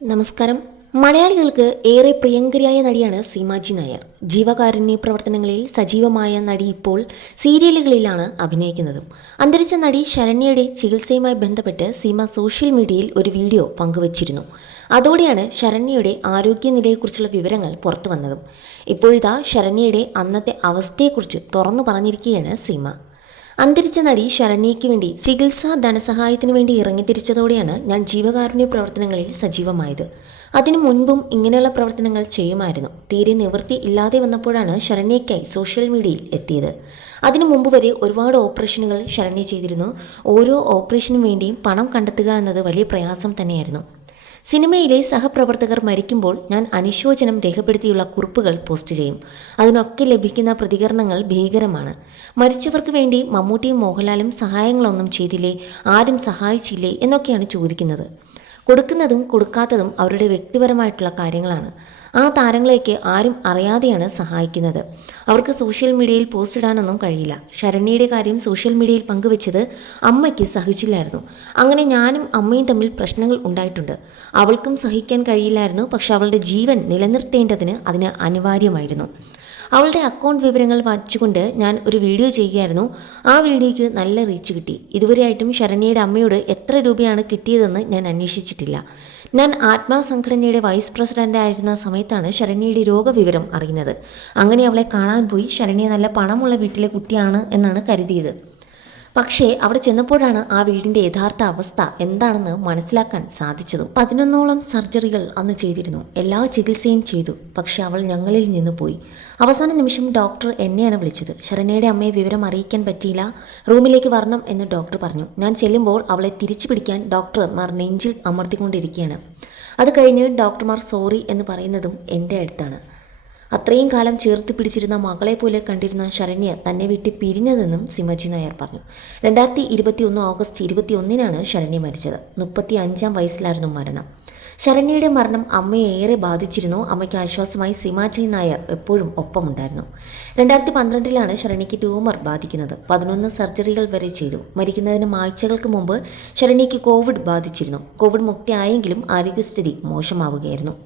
നമസ്കാരം. മലയാളികൾക്ക് ഏറെ പ്രിയങ്കരിയായ നടിയാണ് സീമാജി നായർ. ജീവകാരുണ്യ പ്രവർത്തനങ്ങളിൽ സജീവമായ നടി ഇപ്പോൾ സീരിയലുകളിലാണ് അഭിനയിക്കുന്നതും. അന്തരിച്ച നടി ശരണ്യയുടെ ചികിത്സയുമായി ബന്ധപ്പെട്ട് സീമ സോഷ്യൽ മീഡിയയിൽ ഒരു വീഡിയോ പങ്കുവച്ചിരുന്നു. അതോടെയാണ് ശരണ്യയുടെ ആരോഗ്യനിലയെക്കുറിച്ചുള്ള വിവരങ്ങൾ പുറത്തു വന്നതും. ഇപ്പോഴിതാ ശരണ്യയുടെ അന്നത്തെ അവസ്ഥയെക്കുറിച്ച് തുറന്നു പറഞ്ഞിരിക്കുകയാണ് സീമ. അന്തരിച്ച നടി ശരണ്യയ്ക്ക് വേണ്ടി ചികിത്സാ ധനസഹായത്തിനു വേണ്ടി ഇറങ്ങിത്തിരിച്ചതോടെയാണ് ഞാൻ ജീവകാരുണ്യ പ്രവർത്തനങ്ങളിൽ സജീവമായത്. അതിനു മുൻപും ഇങ്ങനെയുള്ള പ്രവർത്തനങ്ങൾ ചെയ്യുമായിരുന്നു. തീരെ നിവൃത്തി ഇല്ലാതെ വന്നപ്പോഴാണ് ശരണ്യയ്ക്കായി സോഷ്യൽ മീഡിയയിൽ എത്തിയത്. അതിനു മുമ്പ് വരെ ഒരുപാട് ഓപ്പറേഷനുകൾ ശരണ്യ ചെയ്തിരുന്നു. ഓരോ ഓപ്പറേഷനും വേണ്ടിയും പണം കണ്ടെത്തുക എന്നത് വലിയ പ്രയാസം തന്നെയായിരുന്നു. സിനിമയിലെ സഹപ്രവർത്തകർ മരിക്കുമ്പോൾ ഞാൻ അനുശോചനം രേഖപ്പെടുത്തിയുള്ള കുറിപ്പുകൾ പോസ്റ്റ് ചെയ്യും. അതിനൊക്കെ ലഭിക്കുന്ന പ്രതികരണങ്ങൾ ഭീകരമാണ്. മരിച്ചവർക്ക് വേണ്ടി മമ്മൂട്ടിയും മോഹൻലാലും സഹായങ്ങളൊന്നും ചെയ്തില്ലേ, ആരും സഹായിച്ചില്ലേ എന്നൊക്കെയാണ് ചോദിക്കുന്നത്. കൊടുക്കുന്നതും കൊടുക്കാത്തതും അവരുടെ വ്യക്തിപരമായിട്ടുള്ള കാര്യങ്ങളാണ്. ആ താരങ്ങളെയൊക്കെ ആരും അറിയാതെയാണ് സഹായിക്കുന്നത്. അവർക്ക് സോഷ്യൽ മീഡിയയിൽ പോസ്റ്റ് ഇടാനൊന്നും കഴിയില്ല. ശരണ്യയുടെ കാര്യം സോഷ്യൽ മീഡിയയിൽ പങ്കുവെച്ചത് അമ്മയ്ക്ക് സഹിച്ചില്ലായിരുന്നു. അങ്ങനെ ഞാനും അമ്മയും തമ്മിൽ പ്രശ്നങ്ങൾ ഉണ്ടായിട്ടുണ്ട്. അവൾക്കും സഹിക്കാൻ കഴിയില്ലായിരുന്നു. പക്ഷെ അവളുടെ ജീവൻ നിലനിർത്തേണ്ടതിന് അതിന് അനിവാര്യമായിരുന്നു. അവളുടെ അക്കൗണ്ട് വിവരങ്ങൾ വായിച്ചുകൊണ്ട് ഞാൻ ഒരു വീഡിയോ ചെയ്യുകയായിരുന്നു. ആ വീഡിയോയ്ക്ക് നല്ല റീച്ച് കിട്ടി. ഇതുവരെയായിട്ടും ശരണ്യയുടെ അമ്മയോട് എത്ര രൂപയാണ് കിട്ടിയതെന്ന് ഞാൻ അന്വേഷിച്ചിട്ടില്ല. ഞാൻ ആത്മാ സംഘടനയുടെ വൈസ് പ്രസിഡന്റ് ആയിരുന്ന സമയത്താണ് ശരണ്യയുടെ രോഗവിവരം അറിയുന്നത്. അങ്ങനെ അവളെ കാണാൻ പോയി. ശരണ്യ നല്ല പണമുള്ള വീട്ടിലെ കുട്ടിയാണ് എന്നാണ് കരുതിയത്. പക്ഷേ അവിടെ ചെന്നപ്പോഴാണ് ആ വീടിൻ്റെ യഥാർത്ഥ അവസ്ഥ എന്താണെന്ന് മനസ്സിലാക്കാൻ സാധിച്ചതും. 11ഓളം സർജറികൾ അന്ന് ചെയ്തിരുന്നു. എല്ലാ ചികിത്സയും ചെയ്തു. പക്ഷെ അവൾ ഞങ്ങളിൽ നിന്ന് പോയി. അവസാന നിമിഷം ഡോക്ടർ എന്നെയാണ് വിളിച്ചത്. ശരണ്യയുടെ അമ്മയെ വിവരം അറിയിക്കാൻ പറ്റിയില്ല, റൂമിലേക്ക് വരണം എന്ന് ഡോക്ടർ പറഞ്ഞു. ഞാൻ ചെല്ലുമ്പോൾ അവളെ തിരിച്ചു പിടിക്കാൻ ഡോക്ടർമാർ നെഞ്ചിൽ അമർത്തിക്കൊണ്ടിരിക്കുകയാണ്. അത് കഴിഞ്ഞ് ഡോക്ടർമാർ സോറി എന്ന് പറയുന്നതും എൻ്റെ അടുത്താണ്. അത്രയും കാലം ചേർത്ത് പിടിച്ചിരുന്ന മകളെ പോലെ കണ്ടിരുന്ന ശരണ്യ തന്നെ വിട്ട് പിരിഞ്ഞതെന്നും സീമാജി നായർ പറഞ്ഞു. 2021 ഓഗസ്റ്റ് 21 ശരണ്യ മരിച്ചത്. 35 വയസ്സിലായിരുന്നു മരണം. ശരണ്യയുടെ മരണം അമ്മയെ ഏറെ ബാധിച്ചിരുന്നു. അമ്മയ്ക്ക് ആശ്വാസമായി സീമാജി നായർ എപ്പോഴും ഒപ്പമുണ്ടായിരുന്നു. 2012 ശരണ്യയ്ക്ക് ട്യൂമർ ബാധിക്കുന്നത്. 11 സർജറികൾ വരെ ചെയ്തു. മരിക്കുന്നതിന് ആഴ്ചകൾക്ക് മുമ്പ് ശരണ്യയ്ക്ക് കോവിഡ് ബാധിച്ചിരുന്നു. കോവിഡ് മുക്തിയായെങ്കിലും ആരോഗ്യസ്ഥിതി മോശമാവുകയായിരുന്നു.